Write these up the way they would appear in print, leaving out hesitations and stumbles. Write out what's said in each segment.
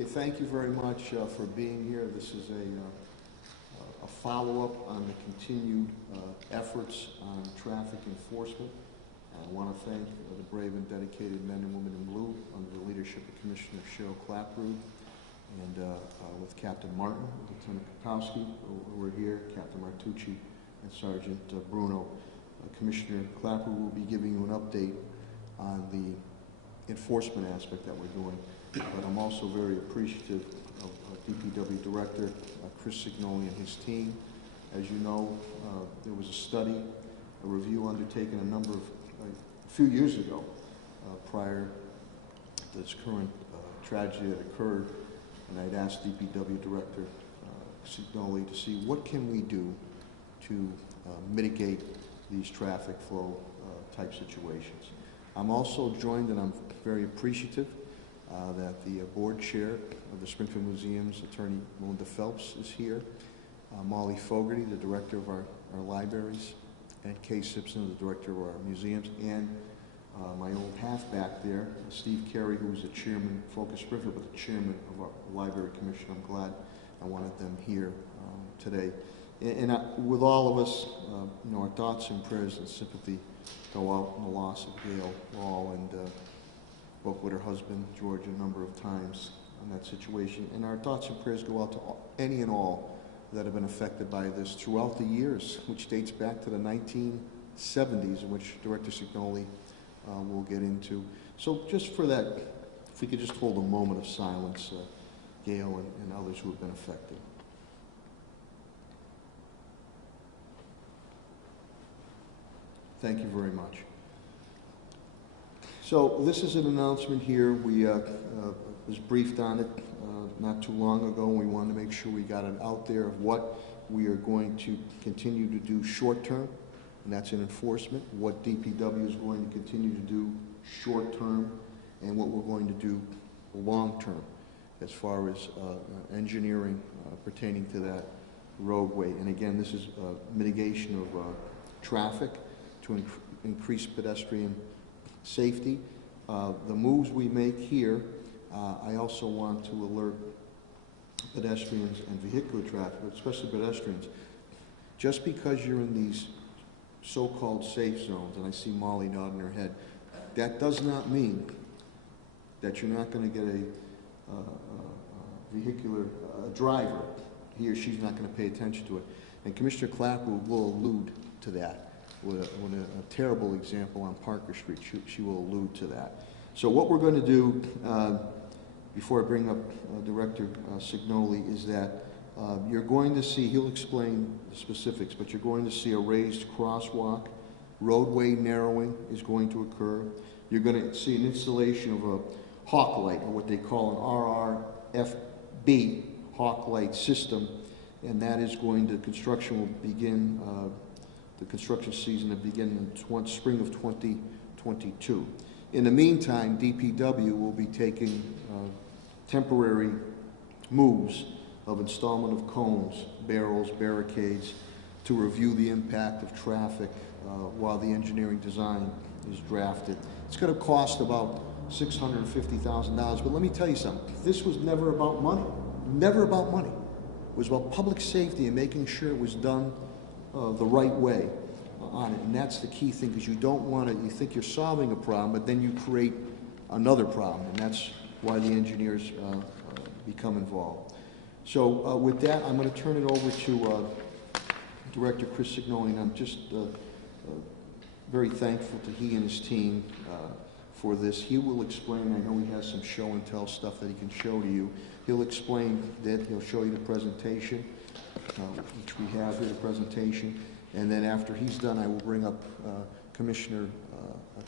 Okay, thank you very much for being here. This is a follow-up on the continued efforts on traffic enforcement. I want to thank the brave and dedicated men and women in blue under the leadership of Commissioner Cheryl Clapperud and with Captain Martin, Lieutenant Kapowski, who are here, Captain Martucci, and Sergeant Bruno. Commissioner Clapperud will be giving you an update on the enforcement aspect that we're doing. But I'm also very appreciative of DPW Director Chris Signoli and his team. As you know, there was a study, a review undertaken a few years ago, prior to this current tragedy that occurred, and I'd asked DPW Director Signoli to see what can we do to mitigate these traffic flow type situations. I'm also joined, and I'm very appreciative that the board chair of the Springfield Museum's Attorney Melinda Phelps is here, Molly Fogarty, the director of our libraries, and Kay Simpson, the director of our museums, and my old halfback there, Steve Carey, who was the chairman, Focus Springfield, but the chairman of our library commission. I'm glad I wanted them here today. And with all of us, you know, our thoughts and prayers and sympathy go out in the loss of Gail Wall, and spoke with her husband, George, a number of times on that situation. And our thoughts and prayers go out to any and all that have been affected by this throughout the years, which dates back to the 1970s, which Director Signoli will get into. So just for that, if we could just hold a moment of silence, Gail and others who have been affected. Thank you very much. So this is an announcement here. We was briefed on it not too long ago, and we wanted to make sure we got it out there of what we are going to continue to do short term, and that's in enforcement, what DPW is going to continue to do short term, and what we're going to do long term as far as engineering pertaining to that roadway. And again, this is mitigation of traffic to increase pedestrian safety. The moves we make here, I also want to alert pedestrians and vehicular traffic, but especially pedestrians. Just because you're in these so-called safe zones, and I see Molly nodding her head, that does not mean that you're not going to get a vehicular driver. He or she's not going to pay attention to it. And Commissioner Clapper will allude to that. With a terrible example on Parker Street, she will allude to that. So what we're going to do, before I bring up Director Signoli, is that you're going to see, he'll explain the specifics, but you're going to see a raised crosswalk, roadway narrowing is going to occur. You're going to see an installation of a hawk light, or what they call an RRFB hawk light system, and that is going to, construction will begin, the construction season to begin in spring of 2022. In the meantime, DPW will be taking temporary moves of installment of cones, barrels, barricades, to review the impact of traffic while the engineering design is drafted. It's going to cost about $650,000, but let me tell you something. This was never about money. Never about money. It was about public safety and making sure it was done the right way on it, and that's the key thing, because you don't want to, you think you're solving a problem, but then you create another problem, and that's why the engineers become involved. So with that, I'm going to turn it over to Director Chris Signoli, and I'm just very thankful to he and his team for this. He will explain, I know he has some show and tell stuff that he can show to you. He'll explain that, he'll show you the presentation, which we have here, the presentation. And then after he's done, I will bring up Commissioner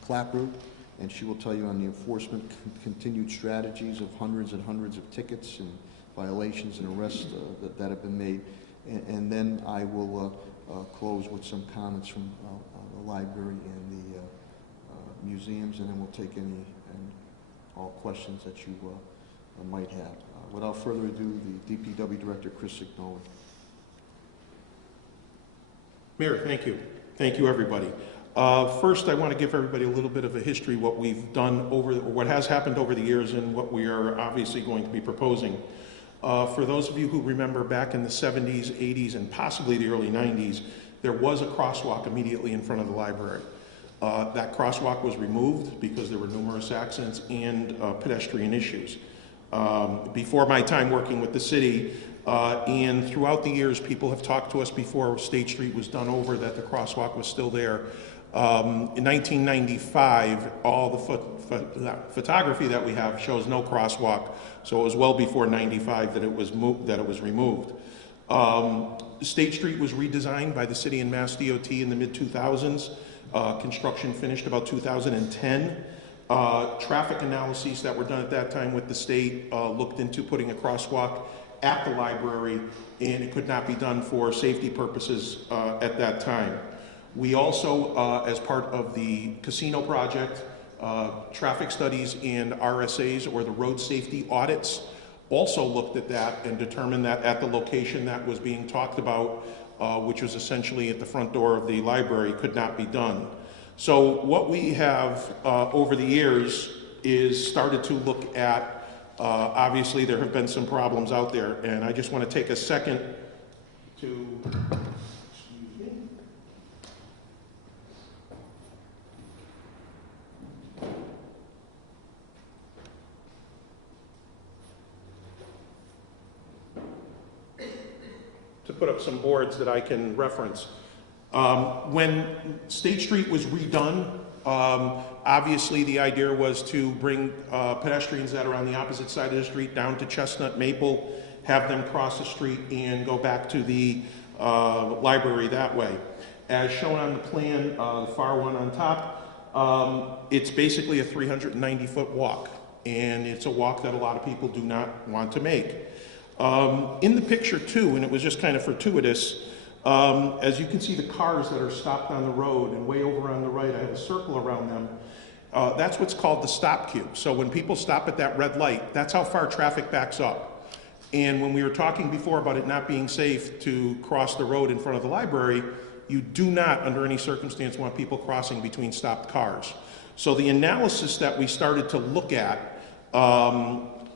Clapperud, and she will tell you on the enforcement continued strategies of hundreds and hundreds of tickets and violations and arrests that have been made. And then I will close with some comments from the library and the museums, and then we'll take any and all questions that you might have. Without further ado, the DPW Director, Chris Signoli. Mayor, thank you. Thank you, everybody. First, I want to give everybody a little bit of a history, what we've done or what has happened over the years and what we are obviously going to be proposing. For those of you who remember back in the 70s, 80s, and possibly the early 90s, there was a crosswalk immediately in front of the library. That crosswalk was removed because there were numerous accidents and pedestrian issues. Before my time working with the city, and throughout the years, people have talked to us before State Street was done over that the crosswalk was still there. In 1995, all the photography that we have shows no crosswalk, so it was well before 95 that it was removed. State Street was redesigned by the city and Mass DOT in the mid-2000s. Construction finished about 2010. Traffic analyses that were done at that time with the state looked into putting a crosswalk at the library, and it could not be done for safety purposes at that time. We also, as part of the casino project, traffic studies and RSAs, or the road safety audits, also looked at that and determined that at the location that was being talked about, which was essentially at the front door of the library, could not be done. So what we have over the years is started to look at, obviously there have been some problems out there, and I just want to take a second to, put up some boards that I can reference. When State Street was redone, obviously the idea was to bring pedestrians that are on the opposite side of the street down to Chestnut Maple, have them cross the street and go back to the library that way. As shown on the plan, the far one on top, it's basically a 390-foot walk, and it's a walk that a lot of people do not want to make. In the picture too, and it was just kind of fortuitous, as you can see the cars that are stopped on the road, and way over on the right I have a circle around them. That's what's called the stop queue. So when people stop at that red light, that's how far traffic backs up. And when we were talking before about it not being safe to cross the road in front of the library, you do not under any circumstance want people crossing between stopped cars. So the analysis that we started to look at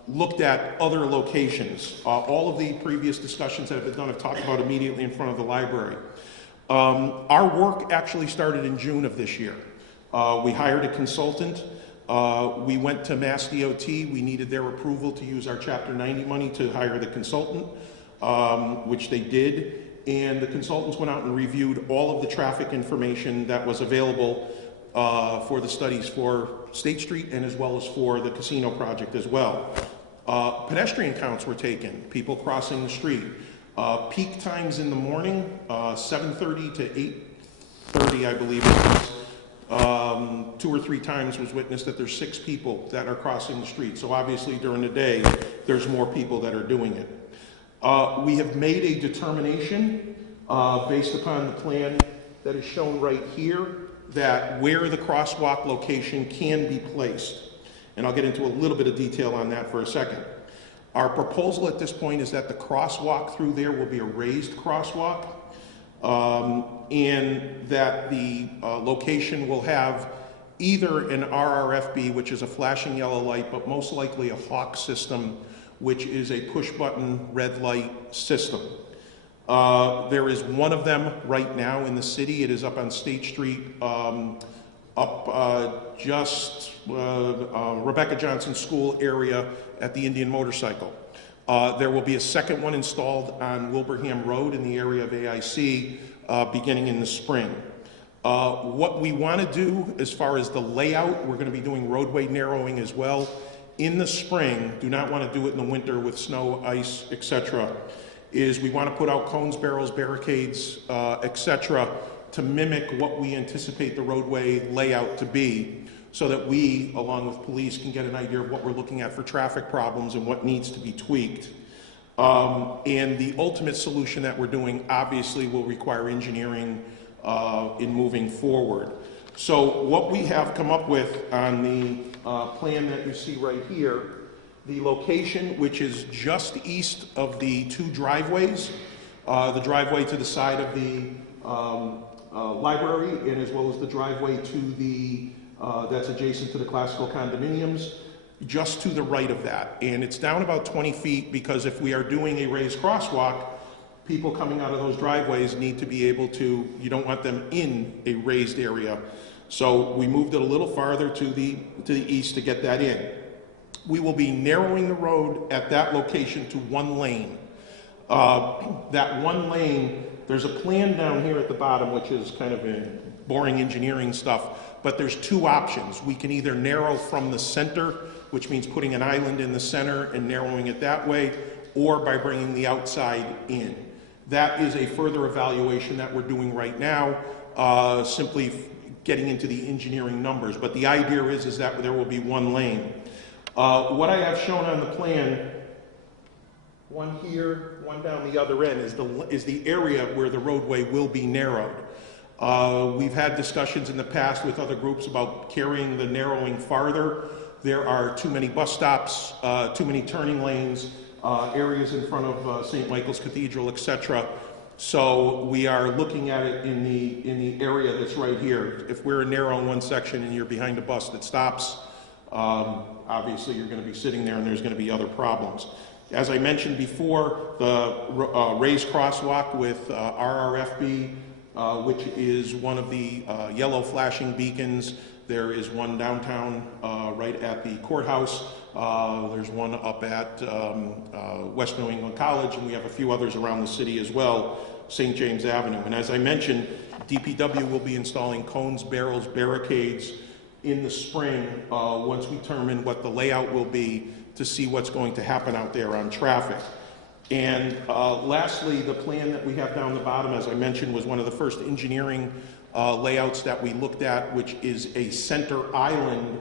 looked at other locations. All of the previous discussions that have been done have talked about immediately in front of the library. Our work actually started in June of this year. We hired a consultant. We went to Mass DOT. We needed their approval to use our Chapter 90 money to hire the consultant, which they did. And the consultants went out and reviewed all of the traffic information that was available for the studies for State Street and as well as for the casino project as well. Pedestrian counts were taken, people crossing the street. Peak times in the morning, 7:30 to 8:30, I believe it was. 2 or 3 times was witnessed that there's 6 people that are crossing the street. So obviously during the day, there's more people that are doing it. We have made a determination based upon the plan that is shown right here, that where the crosswalk location can be placed. And I'll get into a little bit of detail on that for a second. Our proposal at this point is that the crosswalk through there will be a raised crosswalk, and that the location will have either an RRFB, which is a flashing yellow light, but most likely a Hawk system, which is a push-button red light system. There is one of them right now in the city. It is up on State Street, just Rebecca Johnson School area at the Indian Motorcycle. There will be a second one installed on Wilbraham Road in the area of AIC beginning in the spring. What we want to do as far as the layout, we're going to be doing roadway narrowing as well. In the spring, do not want to do it in the winter with snow, ice, etc., is we want to put out cones, barrels, barricades, etc., to mimic what we anticipate the roadway layout to be, so that we, along with police, can get an idea of what we're looking at for traffic problems and what needs to be tweaked. And the ultimate solution that we're doing obviously will require engineering in moving forward. So what we have come up with on the plan that you see right here, the location, which is just east of the 2 driveways, the driveway to the side of the library, and as well as the driveway to the, that's adjacent to the classical condominiums, just to the right of that. And it's down about 20 feet because if we are doing a raised crosswalk, people coming out of those driveways need to be able to, you don't want them in a raised area. So we moved it a little farther to the east to get that in. We will be narrowing the road at that location to one lane. That one lane, there's a plan down here at the bottom, which is kind of boring engineering stuff, but there's two options. We can either narrow from the center, which means putting an island in the center and narrowing it that way, or by bringing the outside in. That is a further evaluation that we're doing right now, simply getting into the engineering numbers. But the idea is that there will be one lane. What I have shown on the plan, one here, one down the other end, is the area where the roadway will be narrowed. We've had discussions in the past with other groups about carrying the narrowing farther. There are too many bus stops, too many turning lanes, areas in front of St. Michael's Cathedral, etc. So we are looking at it in the area that's right here. If we're narrow in one section and you're behind a bus that stops, obviously you're going to be sitting there and there's going to be other problems. As I mentioned before, the raised crosswalk with RRFB, which is one of the yellow flashing beacons. There is one downtown right at the courthouse. There's one up at West New England College, and we have a few others around the city as well, St. James Avenue. And as I mentioned, DPW will be installing cones, barrels, barricades in the spring once we determine what the layout will be to see what's going to happen out there on traffic. And lastly, the plan that we have down the bottom, as I mentioned, was one of the first engineering layouts that we looked at, which is a center island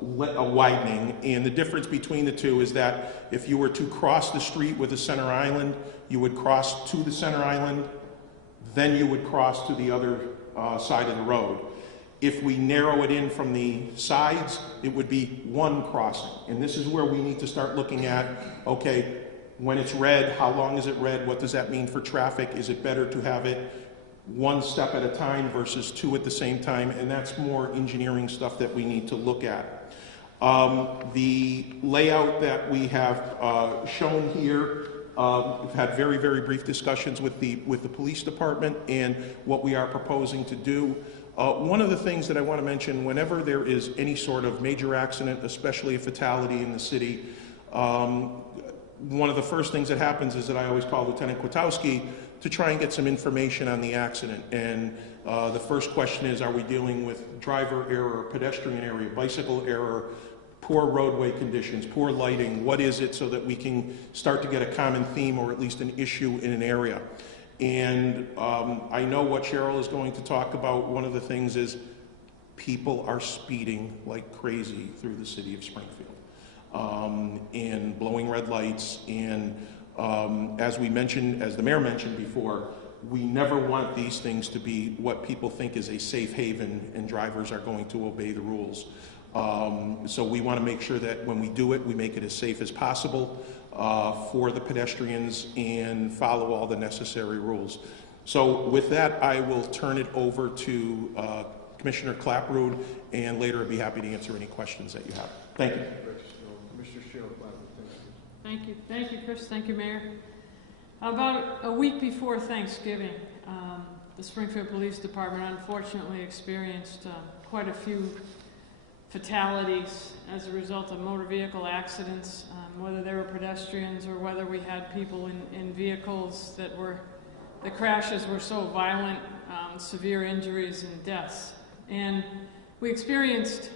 widening. And the difference between the two is that if you were to cross the street with a center island, you would cross to the center island, then you would cross to the other side of the road. If we narrow it in from the sides, it would be one crossing. And this is where we need to start looking at, okay, when it's red, how long is it red? What does that mean for traffic? Is it better to have it one step at a time versus two at the same time? And that's more engineering stuff that we need to look at. The layout that we have shown here, we've had very, very brief discussions with the police department and what we are proposing to do. One of the things that I want to mention, whenever there is any sort of major accident, especially a fatality in the city, one of the first things that happens is that I always call Lieutenant Kwiatkowski to try and get some information on the accident. And the first question is, are we dealing with driver error, pedestrian error, bicycle error, poor roadway conditions, poor lighting? What is it, so that we can start to get a common theme or at least an issue in an area? And I know what Cheryl is going to talk about. One of the things is people are speeding like crazy through the city of Springfield and blowing red lights. And as we mentioned, as the mayor mentioned before, we never want these things to be what people think is a safe haven and drivers are going to obey the rules. So we want to make sure that when we do it, we make it as safe as possible for the pedestrians and follow all the necessary rules. So with that, I will turn it over to Commissioner Clapprood, and later I'd be happy to answer any questions that you have. Thank you. Commissioner Cheryl Clapprood, thank you. Thank you, Chris. Thank you, Mayor. About a week before Thanksgiving, the Springfield Police Department unfortunately experienced quite a few fatalities as a result of motor vehicle accidents, whether they were pedestrians or whether we had people in vehicles that the crashes were so violent, severe injuries and deaths. And we experienced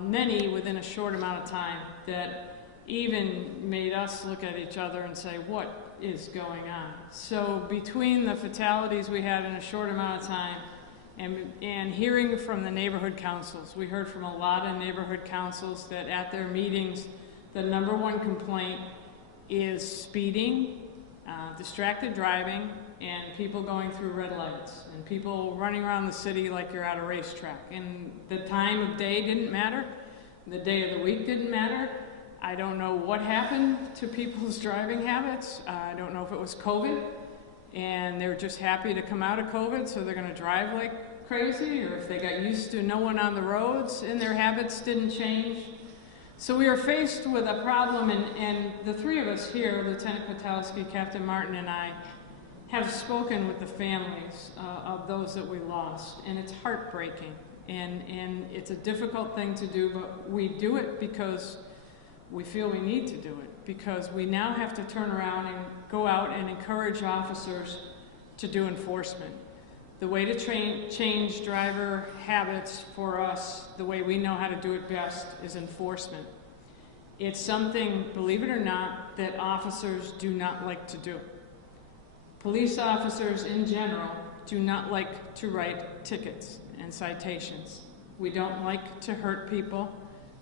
many within a short amount of time that even made us look at each other and say, what is going on? So between the fatalities we had in a short amount of time and hearing from the neighborhood councils, we heard from a lot of neighborhood councils that at their meetings, the #1 complaint is speeding, distracted driving, and people going through red lights, and people running around the city like you're at a racetrack. And the time of day didn't matter. The day of the week didn't matter. I don't know what happened to people's driving habits. I don't know if it was COVID. and they're just happy to come out of COVID, so they're gonna drive like crazy, or if they got used to no one on the roads and their habits didn't change. So we are faced with a problem, and the three of us here, Lieutenant Patowski, Captain Martin, and I, have spoken with the families of those that we lost, and it's heartbreaking, and it's a difficult thing to do, but we do it because we feel we need to do it, because we now have to turn around and go out and encourage officers to do enforcement. The way to change driver habits for us, the way we know how to do it best, is enforcement. It's something, believe it or not, that officers do not like to do. Police officers in general do not like to write tickets and citations. We don't like to hurt people.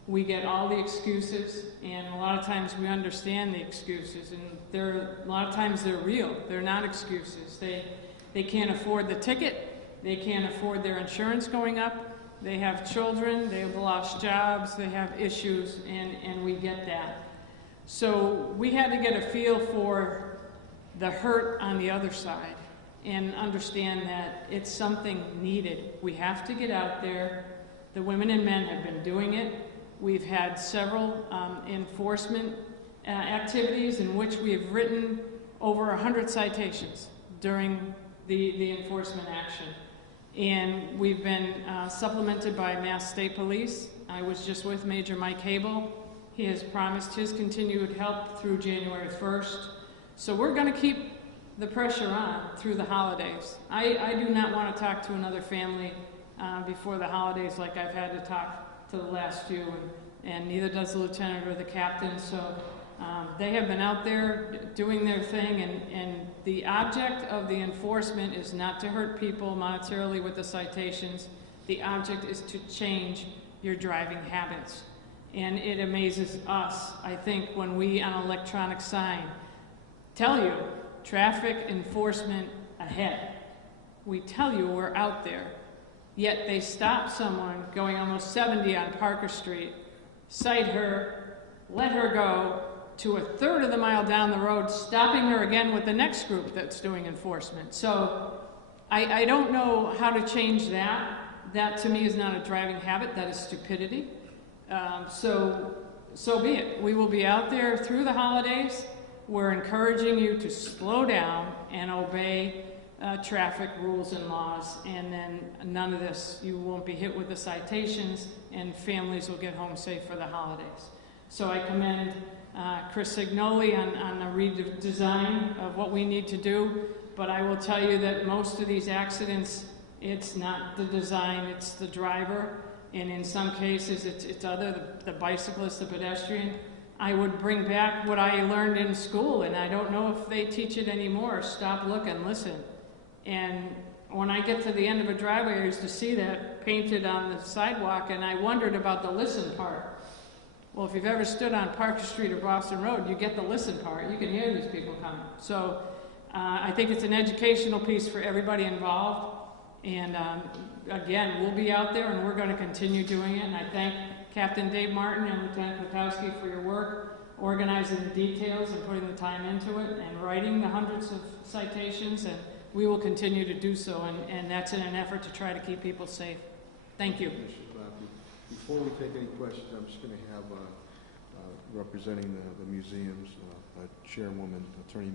We get all the excuses, and a lot of times we understand the excuses, and a lot of times they're real. They're not excuses. They can't afford the ticket. They can't afford their insurance going up. They have children. They have lost jobs. They have issues, and we get that. So we had to get a feel for the hurt on the other side and understand that it's something needed. We have to get out there. The women and men have been doing it. We've had several enforcement activities in which we have written over 100 citations during the enforcement action. And we've been supplemented by Mass State Police. I was just with Major Mike Hable. He has promised his continued help through January 1st. So we're going to keep the pressure on through the holidays. I do not want to talk to another family before the holidays like I've had to talk to the last few, and neither does the lieutenant or the captain. So they have been out there doing their thing, and the object of the enforcement is not to hurt people monetarily with the citations. The object is to change your driving habits. And it amazes us, I think, when we on an electronic sign tell you traffic enforcement ahead. We tell you we're out there. Yet they stop someone going almost 70 on Parker Street, cite her, let her go to a third of the mile down the road, stopping her again with the next group that's doing enforcement. So I don't know how to change that. That to me is not a driving habit, that is stupidity. So be it. We will be out there through the holidays. We're encouraging you to slow down and obey traffic rules and laws, and then none of this, you won't be hit with the citations, and families will get home safe for the holidays. So I commend Chris Signoli on the redesign of what we need to do, but I will tell you that most of these accidents, it's not the design, it's the driver, and in some cases it's the bicyclist, the pedestrian. I would bring back what I learned in school, and I don't know if they teach it anymore. Stop, look, and listen. And when I get to the end of a driveway, I used to see that painted on the sidewalk, and I wondered about the listen part. Well, if you've ever stood on Parker Street or Boston Road, you get the listen part. You can hear these people coming. So I think it's an educational piece for everybody involved. And again, we'll be out there, and we're going to continue doing it. And I thank Captain Dave Martin and Lieutenant Patowski for your work, organizing the details and putting the time into it, and writing the hundreds of citations. And we will continue to do so, and that's in an effort to try to keep people safe. Thank you. Before we take any questions, I'm just going to have representing the museums, Chairwoman Attorney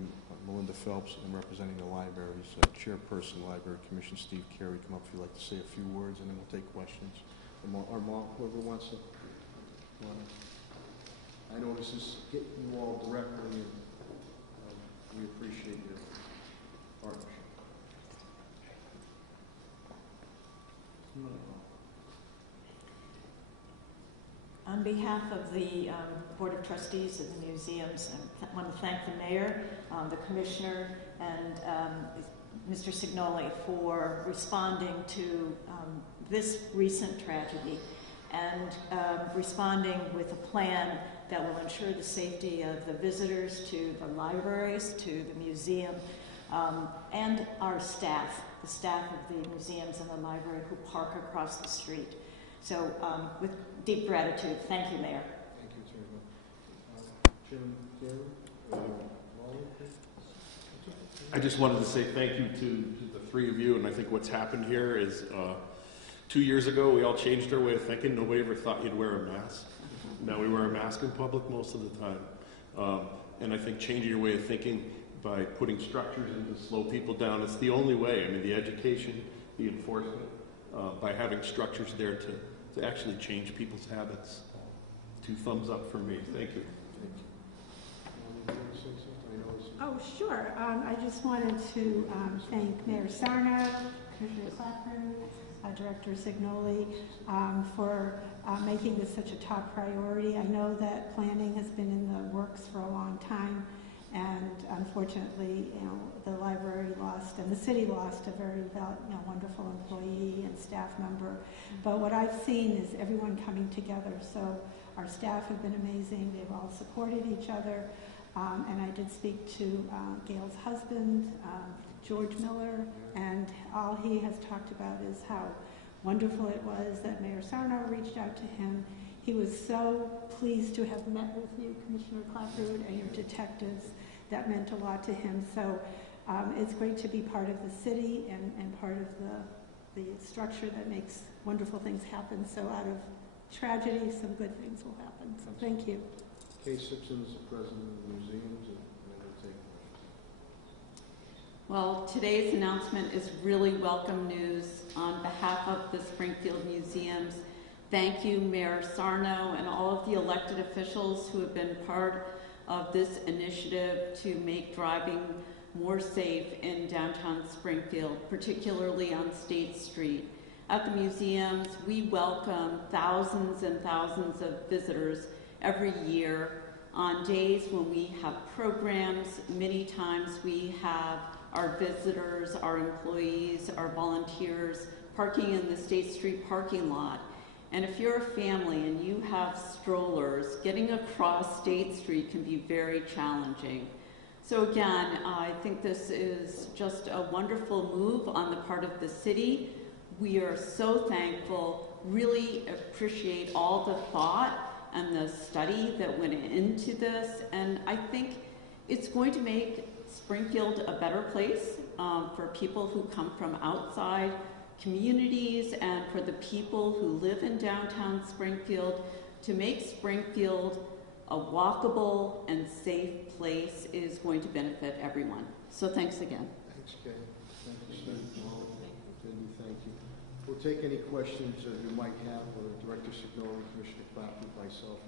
Melinda Phelps, and representing the libraries, Chairperson Library Commission Steve Carey, come up if you'd like to say a few words, and then we'll take questions. Or whoever wants to. I know this is hitting you all directly, and we appreciate your partnership. On behalf of the Board of Trustees of the museums, I want to thank the mayor, the commissioner, and Mr. Signoli for responding to this recent tragedy and responding with a plan that will ensure the safety of the visitors to the libraries, to the museum, and our staff, the staff of the museums and the library who park across the street. So with deep gratitude, thank you, Mayor. Thank you, Chairman. Chairman Carey, Molly, please. I just wanted to say thank you to the three of you, and I think what's happened here is 2 years ago we all changed our way of thinking. Nobody ever thought you'd wear a mask. Now we wear a mask in public most of the time. And I think changing your way of thinking by putting structures in to slow people down, it's the only way. I mean, the education, the enforcement, by having structures there to actually change people's habits. 2 thumbs up for me. Thank you. Oh, sure. I just wanted to thank Mayor Sarno, Commissioner Clapper, Director Signoli, for making this such a top priority. I know that planning has been in the works for a long time, and unfortunately, the library lost and the city lost a very wonderful employee and staff member. But what I've seen is everyone coming together. So our staff have been amazing. They've all supported each other. And I did speak to Gail's husband, George Miller, and all he has talked about is how wonderful it was that Mayor Sarno reached out to him. He was so pleased to have met with you, Commissioner Clapper, and your detectives. That meant a lot to him. So it's great to be part of the city and part of the structure that makes wonderful things happen. So out of tragedy, some good things will happen. So thank you. Kay Simpson is the president of the museums, and then we'll take questions. Well, today's announcement is really welcome news. On behalf of the Springfield Museums, thank you, Mayor Sarno, and all of the elected officials who have been part of this initiative to make driving more safe in downtown Springfield, particularly on State Street. At the museums, we welcome thousands and thousands of visitors every year. On days when we have programs, many times we have our visitors, our employees, our volunteers parking in the State Street parking lot. And if you're a family and you have strollers, getting across State Street can be very challenging. So again, I think this is just a wonderful move on the part of the city. We are so thankful, really appreciate all the thought and the study that went into this, and I think it's going to make Springfield a better place for people who come from outside communities and for the people who live in downtown Springfield. To make Springfield a walkable and safe place is going to benefit everyone. So thanks again. Thanks, Kay. Thank you, Cindy. Cindy, thank you. We'll take any questions you might have, Director Signoli, Commissioner Clapper, myself.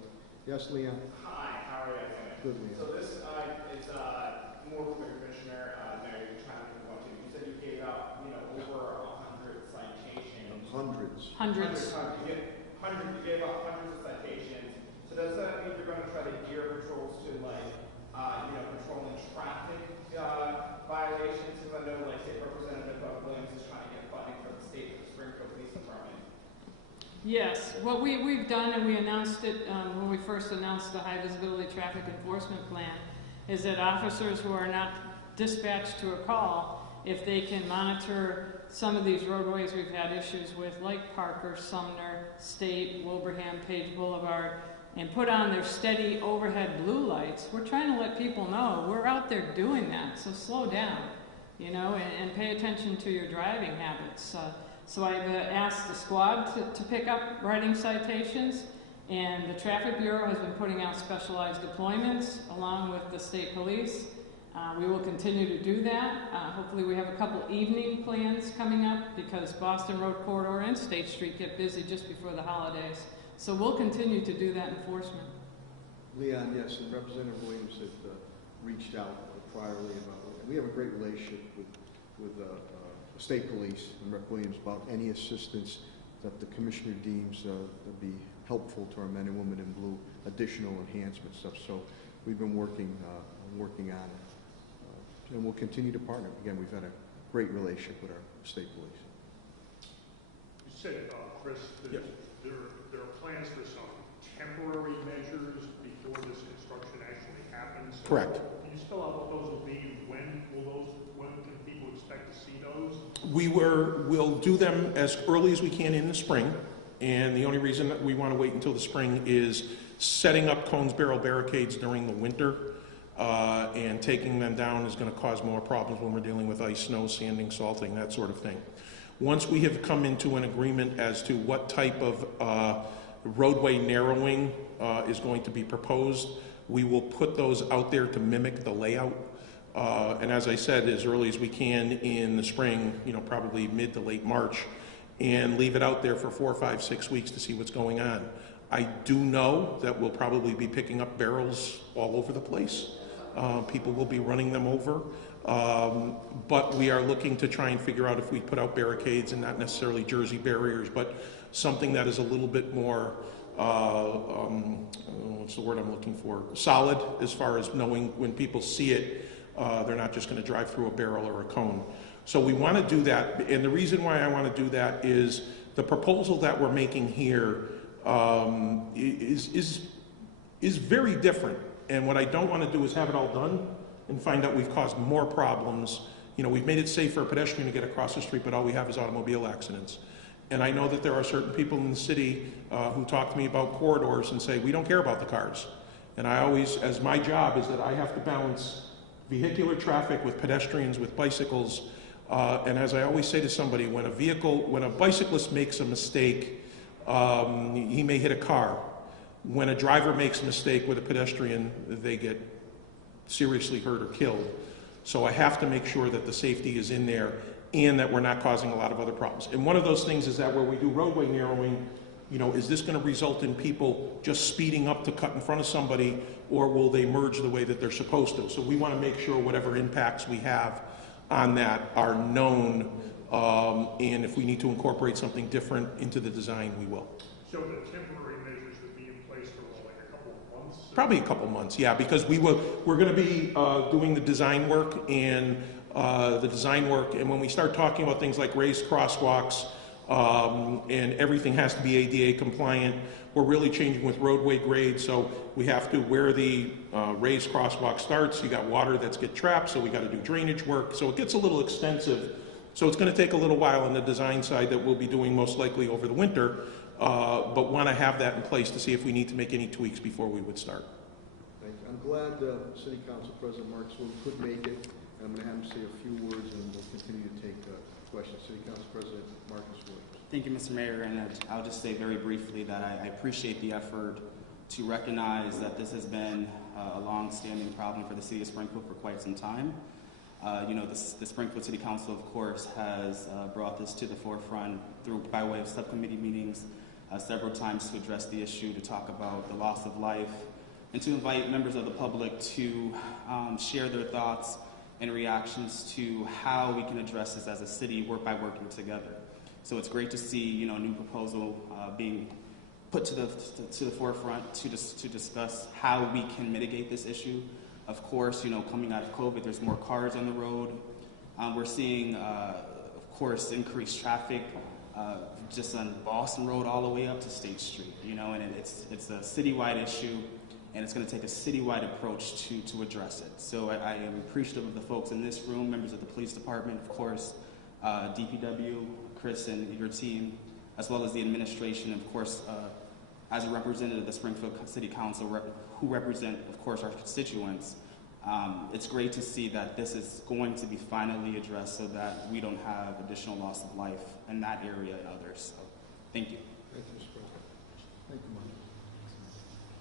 Yes, Leon? Hi, how are you? Good, Leon. So this is more for the Commissioner. Mayor, you're trying to want to. You said you gave out, over 100 citations. Hundreds. You gave out hundreds of citations. So does that mean you're going to try to gear patrols to controlling traffic violations? Because I know, State Representative Williams is trying to get funding for the state of Springfield Police Department. Yes, what we've done, and we announced it when we first announced the high visibility traffic enforcement plan, is that officers who are not dispatched to a call, if they can monitor some of these roadways we've had issues with, like Parker, Sumner, State, Wilbraham, Page Boulevard, and put on their steady overhead blue lights, we're trying to let people know we're out there doing that, so slow down, and pay attention to your driving habits. So I've asked the squad to pick up writing citations, and the Traffic Bureau has been putting out specialized deployments along with the state police. We will continue to do that. Hopefully we have a couple evening plans coming up because Boston Road Corridor and State Street get busy just before the holidays. So we'll continue to do that enforcement. Leon, yes, and Representative Williams had reached out priorly about it. We have a great relationship with State Police and Rep. Williams about any assistance that the Commissioner deems would be helpful to our men and women in blue, additional enhancement stuff. So we've been working on it, and we'll continue to partner. Again, we've had a great relationship with our State Police. You said, Chris, that yes, there are plans for some temporary measures before this construction actually happens. So correct. Can you spell out what those will be? When can people expect to see those? We'll do them as early as we can in the spring, and the only reason that we want to wait until the spring is setting up Cones Barrel barricades during the winter and taking them down is going to cause more problems when we're dealing with ice, snow, sanding, salting, that sort of thing. Once we have come into an agreement as to what type of roadway narrowing is going to be proposed, we will put those out there to mimic the layout. And as I said, as early as we can in the spring, probably mid to late March, and leave it out there for 4, 5, 6 weeks to see what's going on. I do know that we'll probably be picking up barrels all over the place. People will be running them over. But we are looking to try and figure out if we put out barricades and not necessarily Jersey barriers, but something that is a little bit more, what's the word I'm looking for? Solid, as far as knowing when people see it, they're not just going to drive through a barrel or a cone. So we want to do that, and the reason why I want to do that is the proposal that we're making here is very different. And what I don't want to do is have it all done and find out we've caused more problems. We've made it safe for a pedestrian to get across the street, but all we have is automobile accidents. And I know that there are certain people in the city who talk to me about corridors and say, we don't care about the cars. And I always, as my job is that I have to balance vehicular traffic with pedestrians, with bicycles. And as I always say to somebody, when a bicyclist makes a mistake, he may hit a car. When a driver makes a mistake with a pedestrian, they get seriously hurt or killed. So I have to make sure that the safety is in there and that we're not causing a lot of other problems. And one of those things is that where we do roadway narrowing, is this going to result in people just speeding up to cut in front of somebody, or will they merge the way that they're supposed to? So we want to make sure whatever impacts we have on that are known, and if we need to incorporate something different into the design, we will. So the temporary measures would be in place for like a couple of months? Probably a couple months, yeah, because we're going to be doing the design work, and when we start talking about things like raised crosswalks, and everything has to be ADA compliant, we're really changing with roadway grade, so we have to, where the raised crosswalk starts, you got water that's get trapped, so we got to do drainage work, so it gets a little extensive. So it's going to take a little while on the design side that we'll be doing most likely over the winter, but want to have that in place to see if we need to make any tweaks before we would start. Thank you. I'm glad City Council President Marksville could make it. I'm going to have him say a few words, and we'll continue to take questions. City Council President Marcus Williams. Thank you, Mr. Mayor, and I'll just say very briefly that I appreciate the effort to recognize that this has been a long-standing problem for the city of Springfield for quite some time. The Springfield City Council, of course, has brought this to the forefront by way of subcommittee meetings several times to address the issue, to talk about the loss of life, and to invite members of the public to share their thoughts and reactions to how we can address this as a city by working together. So it's great to see, a new proposal being put to the forefront to discuss how we can mitigate this issue. Of course, coming out of COVID, there's more cars on the road. We're seeing, of course, increased traffic just on Boston Road all the way up to State Street. And it's a citywide issue, and it's going to take a citywide approach to address it. So I am appreciative of the folks in this room, members of the police department, of course, DPW, Chris and your team, as well as the administration, of course, as a representative of the Springfield City Council, who represent, of course, our constituents. It's great to see that this is going to be finally addressed so that we don't have additional loss of life in that area and others. So, thank you. Thank you, Mr. President. Thank you, Mike.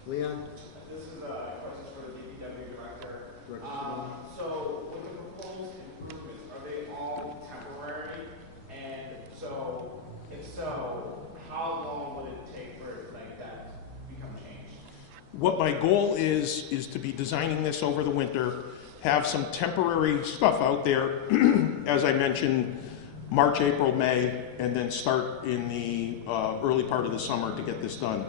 Leon? This is a question for the DPW director. So, with the proposed improvements, are they all temporary? And so, if so, how long would it take for that to become changed? What my goal is to be designing this over the winter, have some temporary stuff out there, as I mentioned, March, April, May, and then start in the early part of the summer to get this done.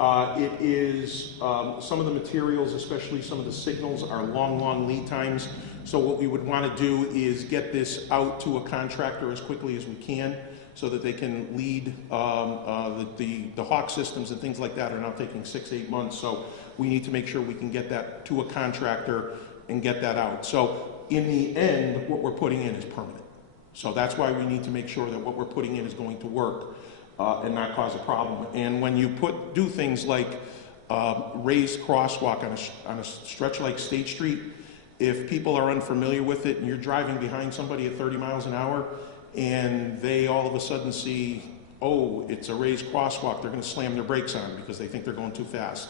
It is, some of the materials, especially some of the signals, are long lead times. So what we would want to do is get this out to a contractor as quickly as we can so that they can lead the Hawk systems and things like that are now taking 6-8 months. So we need to make sure we can get that to a contractor and get that out. So in the end, what we're putting in is permanent. So that's why we need to make sure that what we're putting in is going to work and not cause a problem. And when you do things like raised crosswalk on a stretch like State Street. If people are unfamiliar with it and you're driving behind somebody at 30 miles an hour and they all of a sudden see, oh, it's a raised crosswalk, they're going to slam their brakes on because they think they're going too fast.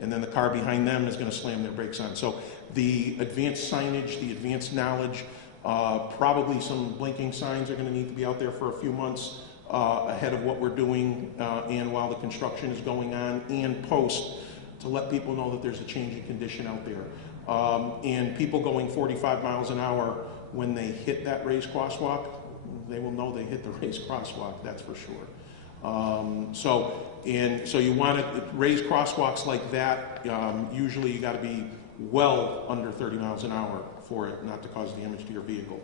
And then the car behind them is going to slam their brakes on. So the advanced signage, the advanced knowledge, probably some blinking signs are going to need to be out there for a few months ahead of what we're doing and while the construction is going on, and post, to let people know that there's a change in condition out there. And people going 45 miles an hour, when they hit that raised crosswalk, they will know they hit the raised crosswalk, that's for sure. So you want to raise crosswalks like that. Usually you got to be well under 30 miles an hour for it not to cause damage to your vehicle.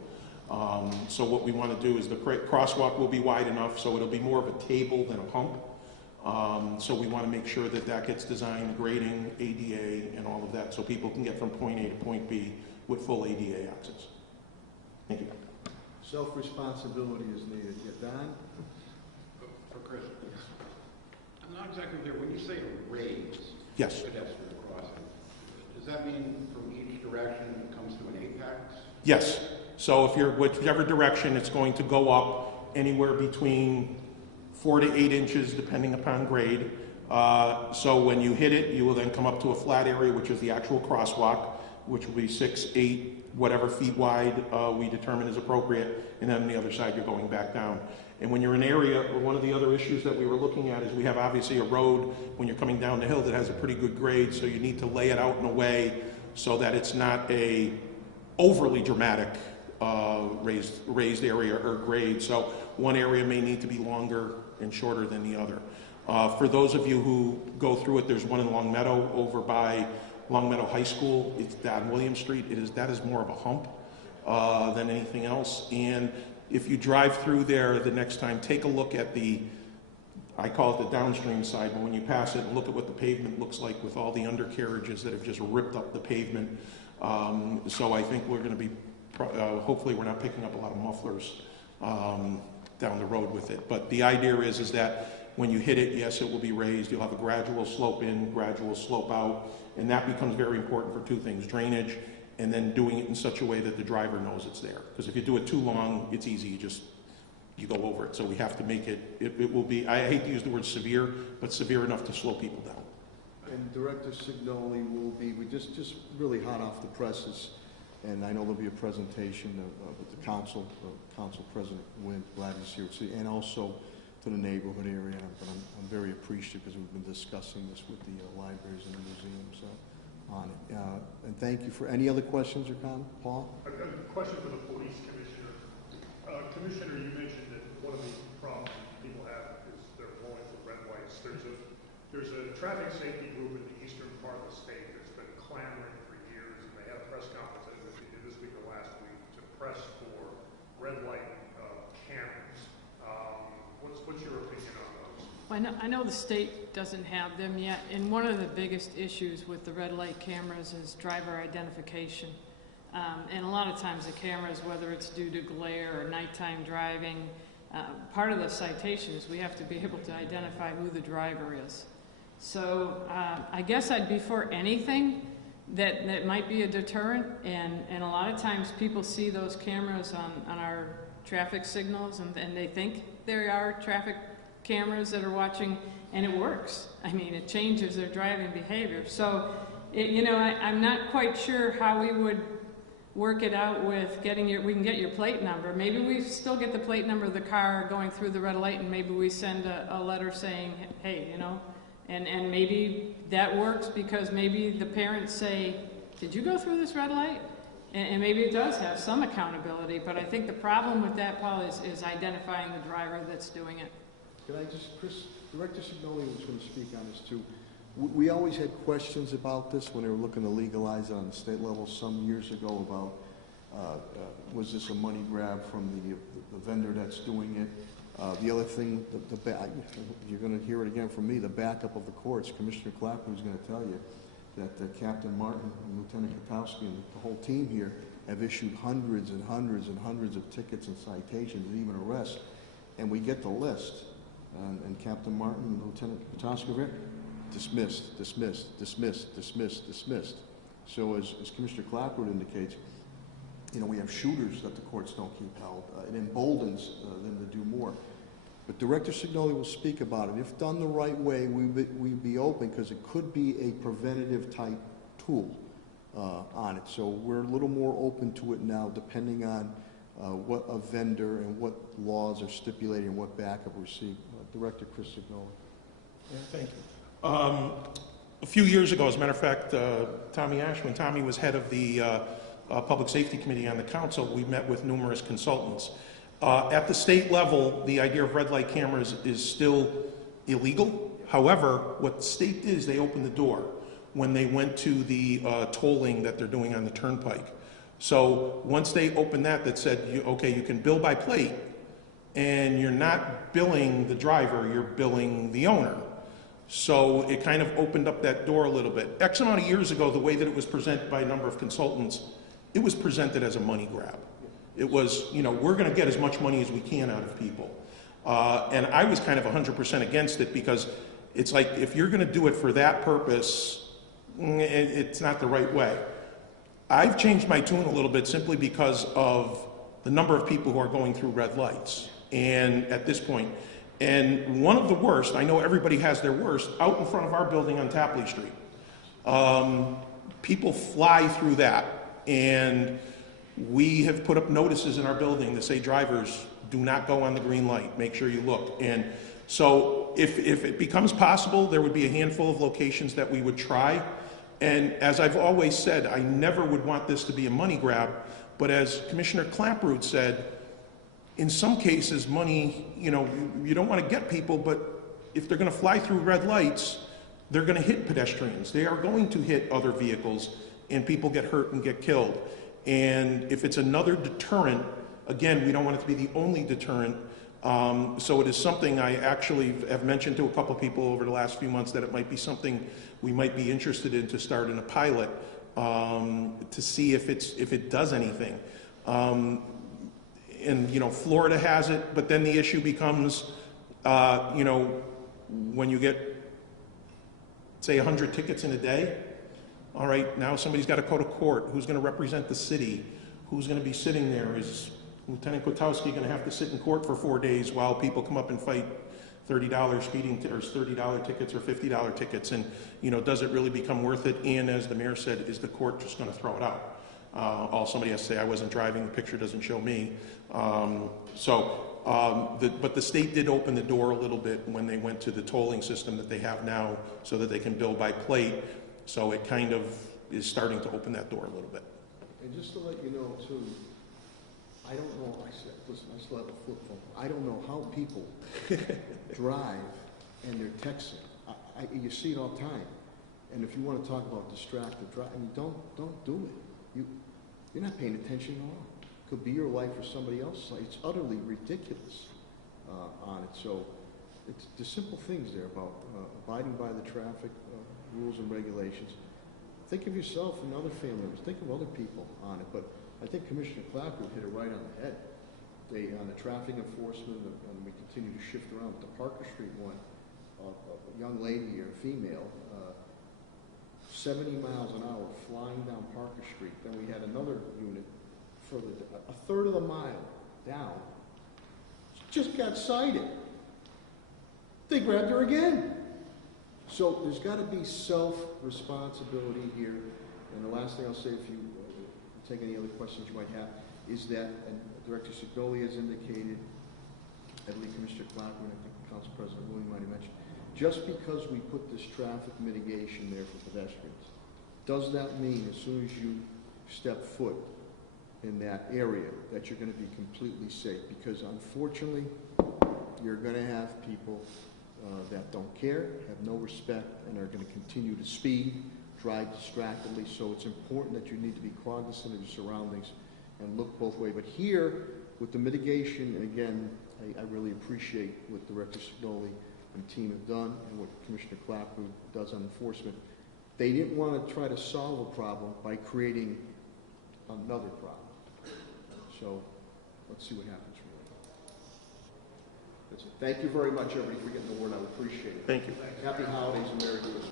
So what we want to do is the crosswalk will be wide enough so it'll be more of a table than a hump. So we want to make sure that that gets designed, grading, ADA, and all of that, so people can get from point A to point B with full ADA access. Thank you. Self-responsibility is needed. Yeah, Don? For Chris. I'm not exactly clear. When you say raise Yes. pedestrian crossing, does that mean from each direction it comes to an apex? Yes. So if you're whichever direction, it's going to go up anywhere between 4 to 8 inches, depending upon grade. So when you hit it, you will then come up to a flat area, which is the actual crosswalk, which will be 6, 8, whatever feet wide we determine is appropriate, and then on the other side you're going back down. And when you're in an area, or one of the other issues that we were looking at is we have obviously a road when you're coming down the hill that has a pretty good grade, so you need to lay it out in a way so that it's not a overly dramatic raised area or grade. So one area may need to be longer and shorter than the other. For those of you who go through it, there's one in Long Meadow over by Long Meadow High School. It's down William Street. That is more of a hump than anything else. And if you drive through there the next time, take a look at I call it the downstream side, but when you pass it, look at what the pavement looks like with all the undercarriages that have just ripped up the pavement. So I think we're going to be, hopefully we're not picking up a lot of mufflers down the road with it. But the idea is that when you hit it, yes, it will be raised. You'll have a gradual slope in, gradual slope out, and that becomes very important for two things: drainage, and then doing it in such a way that the driver knows it's there. Because if you do it too long, it's easy. You go over it. So we have to make it will be, I hate to use the word severe, but severe enough to slow people down. And Director Signoli will be, we just really hot off the presses, and I know there'll be a presentation with the council President Wynn, glad he's here, and also to the neighborhood area. But I'm very appreciative because we've been discussing this with the libraries and the museums on it. And thank you for any other questions or comments, Paul? A question for the police commissioner. Commissioner, you mentioned that one of the problems people have is they're blowing the red lights. There's a traffic safety group in the eastern part of the state that's been clamoring for years, and they had a press conference, I don't know if you did this week or last week, to press for red light cameras. What's your opinion on those? Well, I know the state doesn't have them yet, and one of the biggest issues with the red light cameras is driver identification. And a lot of times the cameras, whether it's due to glare or nighttime driving, part of the citation is we have to be able to identify who the driver is. So I guess I'd be for anything that might be a deterrent, and a lot of times people see those cameras on our traffic signals and they think there are traffic cameras that are watching, and it works. I mean, it changes their driving behavior. So, I'm not quite sure how we would work it out with we can get your plate number. Maybe we still get the plate number of the car going through the red light, and maybe we send a letter saying, hey, and maybe that works because maybe the parents say, did you go through this red light? And maybe it does have some accountability, but I think the problem with that, Paul, is identifying the driver that's doing it. Can I just, Director Signoli was going to speak on this too. We always had questions about this when they were looking to legalize it on the state level some years ago about was this a money grab from the vendor that's doing it. The other thing, you're going to hear it again from me, the backup of the courts. Commissioner Clapper was going to tell you that Captain Martin and Lieutenant Katowski and the whole team here have issued hundreds and hundreds and hundreds of tickets and citations and even arrests. And we get the list. And Captain Martin and Lieutenant Katowski over here dismissed, dismissed, dismissed, dismissed, dismissed. So as Commissioner Clapwood indicates, you know, we have shooters that the courts don't keep held. It emboldens them to do more. But Director Signoli will speak about it. If done the right way, we'd be open, because it could be a preventative type tool on it. So we're a little more open to it now, depending on what a vendor and what laws are stipulating and what backup we receive. Director Chris Signoli. Yeah, thank you. A few years ago, as a matter of fact, Tommy Ash, when Tommy was head of the Public Safety Committee on the council, we met with numerous consultants. At the state level, the idea of red light cameras is still illegal. However, what the state did is they opened the door when they went to the tolling that they're doing on the turnpike. So once they opened that said, okay, you can bill by plate, and you're not billing the driver, you're billing the owner. So it kind of opened up that door a little bit. X amount of years ago, the way that it was presented by a number of consultants, it was presented as a money grab. It was, you know, we're going to get as much money as we can out of people. And I was kind of 100% against it, because it's like, if you're going to do it for that purpose, it's not the right way. I've changed my tune a little bit simply because of the number of people who are going through red lights. And at this point, and one of the worst, I know everybody has their worst, out in front of our building on Tapley Street. People fly through that, and we have put up notices in our building that say, drivers, do not go on the green light, make sure you look. And so if it becomes possible, there would be a handful of locations that we would try. And as I've always said, I never would want this to be a money grab, but as Commissioner Clapprood said, in some cases, money, you know, you don't want to get people, but if they're going to fly through red lights, they're going to hit pedestrians. They are going to hit other vehicles, and people get hurt and get killed. And if it's another deterrent, again, we don't want it to be the only deterrent. So it is something I actually have mentioned to a couple people over the last few months, that it might be something we might be interested in to start in a pilot, to see if it does anything. And, you know, Florida has it, but then the issue becomes, you know, when you get, say, 100 tickets in a day, all right, now somebody's got to go to court. Who's going to represent the city? Who's going to be sitting there? Is Lieutenant Kotowski going to have to sit in court for 4 days while people come up and fight $30 speeding or $30 tickets or $50 tickets? And, you know, does it really become worth it? And as the mayor said, is the court just going to throw it out? All somebody has to say, I wasn't driving, the picture doesn't show me. But the state did open the door a little bit when they went to the tolling system that they have now, so that they can bill by plate. So it kind of is starting to open that door a little bit. And just to let you know, too, I don't know, listen, I still have a flip phone. I don't know how people drive and they're texting. You see it all the time. And if you want to talk about distracted driving, I mean, don't do it. You're not paying attention at all. It could be your life or somebody else's life. It's utterly ridiculous on it. So it's the simple things there about abiding by the traffic rules and regulations. Think of yourself and other family members. Think of other people on it. But I think Commissioner Clapwood hit it right on the head. On the traffic enforcement, and we continue to shift around. The Parker Street one, a young lady or female, 70 miles an hour flying down Parker Street. Then we had another unit further, a third of the mile down. She just got cited. They grabbed her again. So there's got to be self-responsibility here. And the last thing I'll say, if you take any other questions you might have, is that, and Director Signoli has indicated, I believe Commissioner Clapwood, I think Council President William might have mentioned, just because we put this traffic mitigation there for pedestrians, does that mean as soon as you step foot in that area that you're going to be completely safe? Because unfortunately, you're going to have people that don't care, have no respect, and are going to continue to speed, drive distractedly. So it's important that you need to be cognizant of your surroundings and look both ways. But here, with the mitigation, and again, I really appreciate what Director Signoli and team have done, and what Commissioner Clapwood does on enforcement. They didn't want to try to solve a problem by creating another problem. So let's see what happens from That's it. Thank you very much, everybody, for getting the word out. Appreciate it. Thank you. Happy holidays and Merry Christmas.